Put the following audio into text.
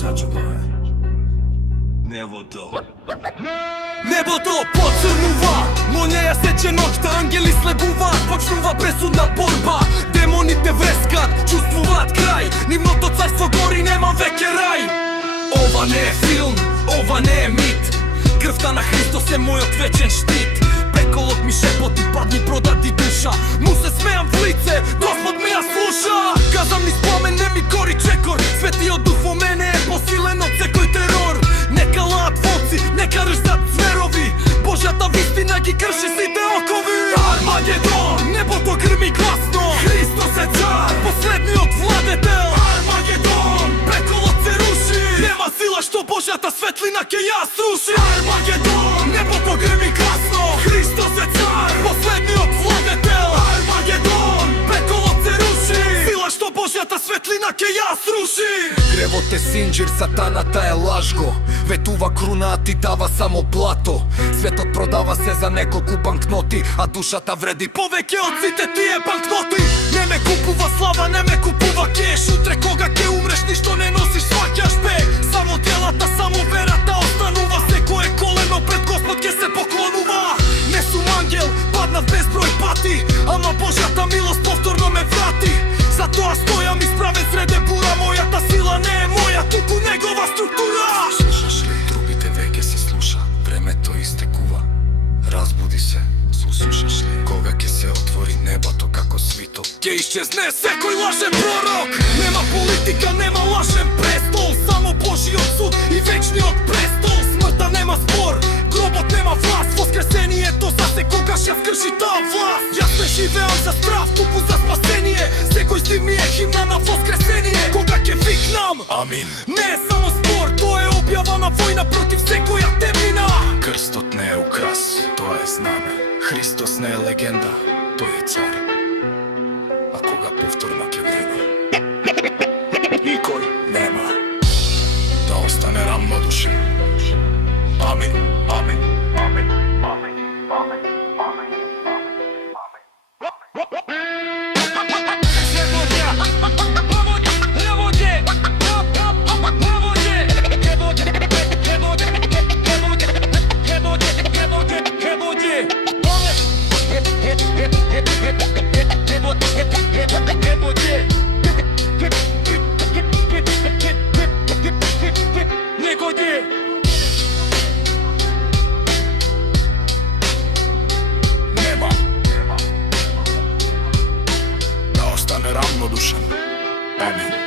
Sačuvaj Небото поцрнува, но не ја сече ноќта. Ангели слегуваат, почнува пресудна борба. Демоните врескат, чувствуваат крај. Нивното царство гори, нема веќе рај. Ова не е филм, ова не е мит. Крвта на Христос е мојот вечен штит. Пеколот ми шепоти, падни продади душа. Му се смеам в лице, Господ ми ја слуша. Казам ни спомен, не ми гори чекор. Светиот дух во мене е посилен од секој терор. Нека лаат волци, нека ржат зверови. Божјата вистина ги крши сите окови. Армагедон, небото грми гласно. Христос е цар, последниот владетел. Армагедон, пеколот се руши. Нема сила што Божјата светлина ќе ја сруши. Армагедон, небото грми гласно. Христос е цар, последниот владетел. Армагедон, пеколот се руши. Сила што Божјата светлина ќе ја сруши. Гревот е синџир, сатаната е лажго. Ветува круна, а ти дава само блато. Светот продава се за неколку банкноти, а душата вреди повеќе од сите тие банкноти. Не ме купува слава, не ме купува кеш. Утре кога ќе умреш, ништо не носиш, сваќаш бе. Само делата, само верата останува. Секое колено пред Господ ќе се поклонува. Не сум ангел, паднав безброј пати, ама Божјата милост повторно ме врати. Затоа стојам исправен среде бура. Мојата сила не е моја, туку негова структура. Слушаш ли? Трубите веќе се слуша. Времето истекува. Разбуди се, слушаш ли? Кога ќе се отвори небото како свито, ќе исчезне секој лажен пророк. Нема политика, нема лажен престол. Само Божиот суд и вечниот престол. Смртта нема спор, гробот нема власт. Воскресението за секогаш ја вкрши таа власт. Јас не живеам за страв, тупу за спасение. Секој стих ми е химна на воскресение. Кога ќе викнам амин. Не е само спор, тоа е објава на војна против секоја темнина. Крстот не е украс, тоа е знаме. Христос не е легенда, тој е цар. А кога повторно ќе вреди, никој нема да остане рамнодушен. Амин, амин, амин, амин, амин, амин, рамнодушен. Амин.